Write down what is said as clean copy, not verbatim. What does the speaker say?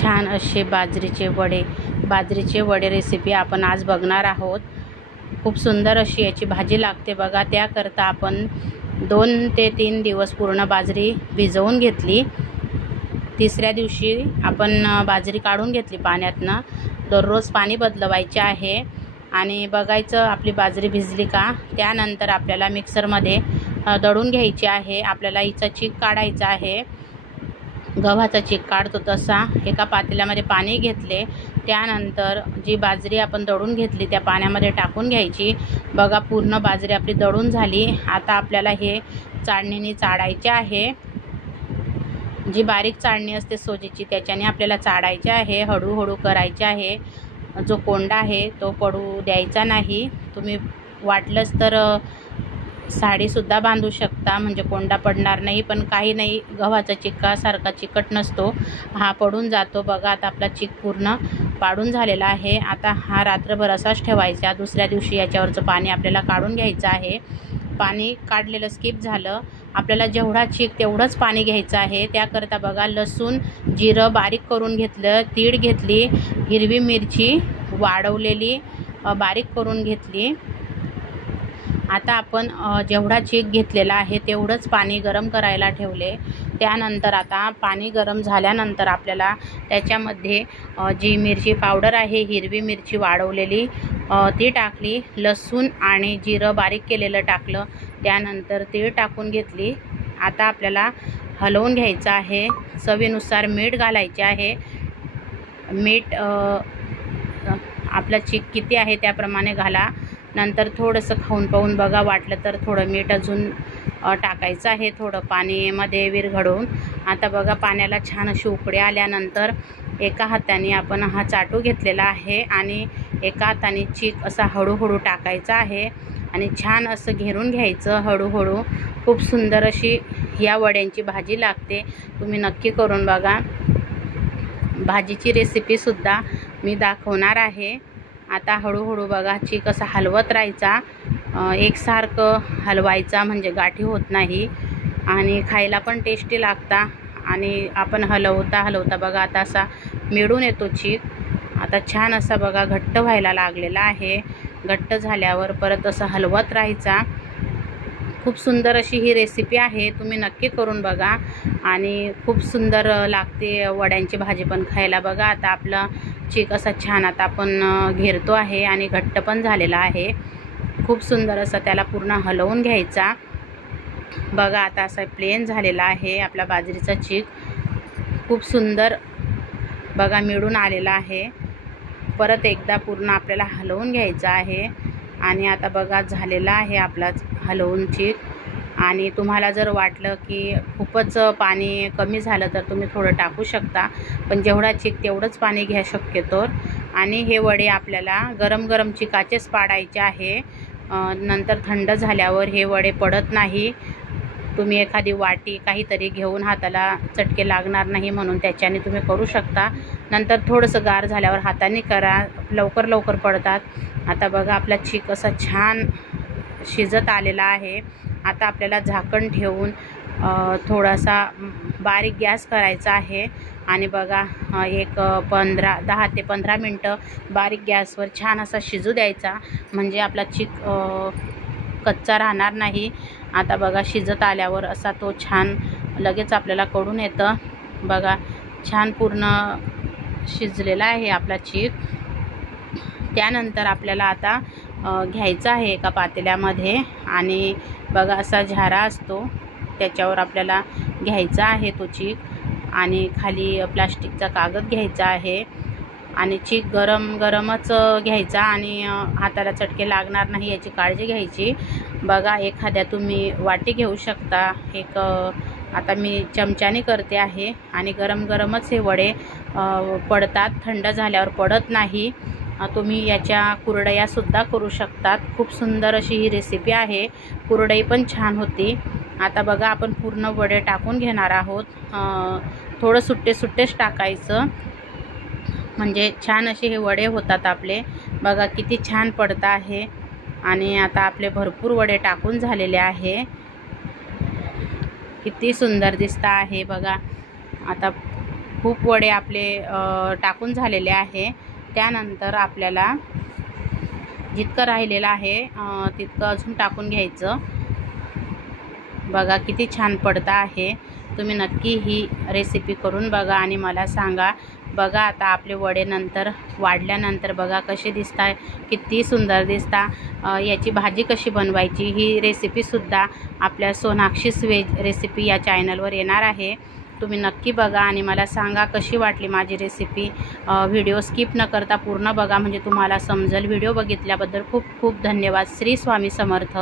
छान असे बाजरीचे वडे रेसिपी आपण आज बघणार आहोत। खूप सुंदर अशी याची भाजी लागते बघा। त्याकरता आपण 2 ते 3 दिवस पूर्ण बाजरी भिजवून घेतली। तिसऱ्या दिवशी आपण बाजरी काढून घेतली पाण्यातनं। दररोज पाणी बदलवायचे आहे आणि बघायचं आपली बाजरी भिजली का। त्यानंतर आपल्याला मिक्सरमध्ये दळून घ्यायची आहे। आपल्याला हिचा चीक काढायचा आहे, गव्हाचा चीक काढतो तसा। एका पातेल्यामध्ये पाणी घेतले, त्यानंतर जी बाजरी आपण दळून घेतली त्या पाण्यामध्ये टाकून घ्यायची। बघा पूर्ण बाजरी आपली दळून झाली। आता आपल्याला हे चाळणीने चाळायचे आहे। जी बारीक चाळणी असते सोजीची त्याच्याने आपल्याला चाळायचे आहे। हळूहळू करायचे आहे। जो कोंडा आहे तो पडू द्यायचा नाही। तुम्ही वाटलंच तर साडीसुद्धा बांधू शकता, म्हणजे कोंडा पडणार नाही। पण काही नाही, गव्हाचा चिक्कासारखा चिकट नसतो, हा पडून जातो। बघा आता आपला चिक पूर्ण पाडून झालेला आहे। आता हा रात्रभर असाच ठेवायचा। दुसऱ्या दिवशी याच्यावरचं पाणी आपल्याला काढून घ्यायचं आहे। पाणी काढलेलं स्किप झालं। आपल्याला जेवढा चिक तेवढंच पाणी घ्यायचं आहे। त्याकरता बघा लसूण जिरं बारीक करून घेतलं, तीळ घेतली, हिरवी मिरची वाळवलेली बारीक करून घेतली। आता आपण जेवढा चीक घेतलेला आहे तेवढंच पाणी गरम करायला ठेवले। त्यानंतर आता पाणी गरम झाल्यानंतर आपल्याला त्याच्यामध्ये जी मिरची पावडर आहे, हिरवी मिरची वाळवलेली ती टाकली, लसूण आणि जिरं बारीक केलेलं टाकलं, त्यानंतर तीळ टाकून घेतली। आता आपल्याला हलवून घ्यायचं आहे। चवीनुसार मीठ घालायचे आहे। मीठ आपला चीक किती आहे त्याप्रमाणे घाला। नंतर थोडंसं खाऊन पाहून बघा, वाटलं तर थोडं मीठ अजून टाकायचं आहे, थोडं पाणीमध्ये विरघळून। आता बघा पाण्याला छान अशी उकळी आल्यानंतर एका हाताने आपण हा चाटू घेतलेला आहे आणि एका हाताने चीक असा हळूहळू टाकायचा आहे आणि छान असं घेरून घ्यायचं हळूहळू। खूप सुंदर अशी या वड्यांची भाजी लागते, तुम्ही नक्की करून बघा। भाजीची रेसिपीसुद्धा मी दाखवणार आहे। आता हळूहळू बघा चीक असा हलवत राहायचा, एकसारखं हलवायचा म्हणजे गाठी होत नाही आणि खायला पण टेस्टी लागता। आणि आपण हलवता बघा आता असा मिळून येतो चीक। आता छान असा बघा घट्ट व्हायला लागलेला आहे। घट्ट झाल्यावर परत असं हलवत राहायचा। खूप सुंदर अशी ही रेसिपी आहे, तुम्ही नक्की करून बघा आणि खूप सुंदर लागते वड्यांची भाजी पण खायला। बघा आता आपला चीक असा छान आता आपण घेरतो आहे आणि घट्ट पण झालेला आहे। खूप सुंदर असा त्याला पूर्ण हलवून घ्यायचा। बघा आता असा प्लेन झालेला आहे आपला बाजरीचा चीक। खूप सुंदर बघा मिळून आलेला आहे। परत एकदा पूर्ण आपल्याला हलवून घ्यायचं आहे आणि आता बघा झालेला आहे आपला हलवून चीक। आणि तुम्हाला जर वाटलं की खूपच पाणी कमी झालं तर तुम्ही थोडं टाकू शकता, पण जेवढा चीक तेवढंच पाणी घ्या शक्यतो। आणि हे वडे आपल्याला गरम चिकाचेच पाडायचे आहे। नंतर थंड झाल्यावर हे वडे पडत नाही। तुम्ही एखादी वाटी काहीतरी घेऊन हाताला चटके लागणार नाही म्हणून त्याच्याने तुम्ही करू शकता। नंतर थोडंसं गार झाल्यावर हाताने करा, लवकर पडतात। आता बघा आपला चीक असा छान शिजत आलेला आहे। आता आपल्याला झाकण ठेवून थोडासा बारीक गॅस करायचा आहे आणि बघा 10 ते 15 मिनटं बारीक गॅसवर छान असा शिजू द्यायचा, म्हणजे आपला चीक कच्चा राहणार नाही। आता बघा शिजत आल्यावर असा तो छान लगेच आपल्याला कळून येतं। बघा छान पूर्ण शिजलेला आहे आपला चीक। त्यानंतर आपल्याला आता घ्यायचं आहे एका पातेल्यामध्ये आणि बघा असा झारा असतो त्याच्यावर आपल्याला घ्यायचा आहे तो चीक आणि खाली प्लास्टिकचा कागद घ्यायचा आहे आणि चीक गरमच घ्यायचा आणि हाताला चटके लागणार नाही याची काळजी घ्यायची। बघा एखाद्या तुम्ही वाटी घेऊ शकता। आता मी चमच्याने करते आहे आणि गरमच हे वडे पडतात, थंड झाल्यावर पडत नाही। तुम्ही याच्या कुरडयासुद्धा करू शकतात। खूप सुंदर अशी ही रेसिपी आहे, कुरडई पण छान होती। आता बघा आपण पूर्ण वडे टाकून घेणार आहोत। थोडं सुट्टेच टाकायचं, म्हणजे छान असे हे वडे होतात आपले। बघा किती छान पडत आहे आणि आता आपले भरपूर वडे टाकून झालेले आहे। किती सुंदर दिसता आहे बघा। आता खूप वडे आपले टाकून झालेले आहे। त्यानंतर आपल्याला जितकं राहिलेलं आहे तितकं अजून टाकून घ्यायचं। बघा किती छान पडतं आहे। तुम्ही नक्की ही रेसिपी करून बघा आणि मला सांगा। बघा आता आपले वडे नंतर वाढल्यानंतर बघा कसे दिसतात, किती सुंदर दिसतात। याची भाजी कशी बनवायची ही रेसिपीसुद्धा आपल्या सोनाक्षीस व्हेज रेसिपी या चॅनलवर येणार आहे। तुम्ही नक्की बघा आणि मला सांगा कशी वाटली माझी रेसिपी। व्हिडिओ स्किप न करता पूर्ण बघा म्हणजे तुम्हाला समजेल। व्हिडिओ बघितल्याबद्दल खूप खूप धन्यवाद। श्री स्वामी समर्थ।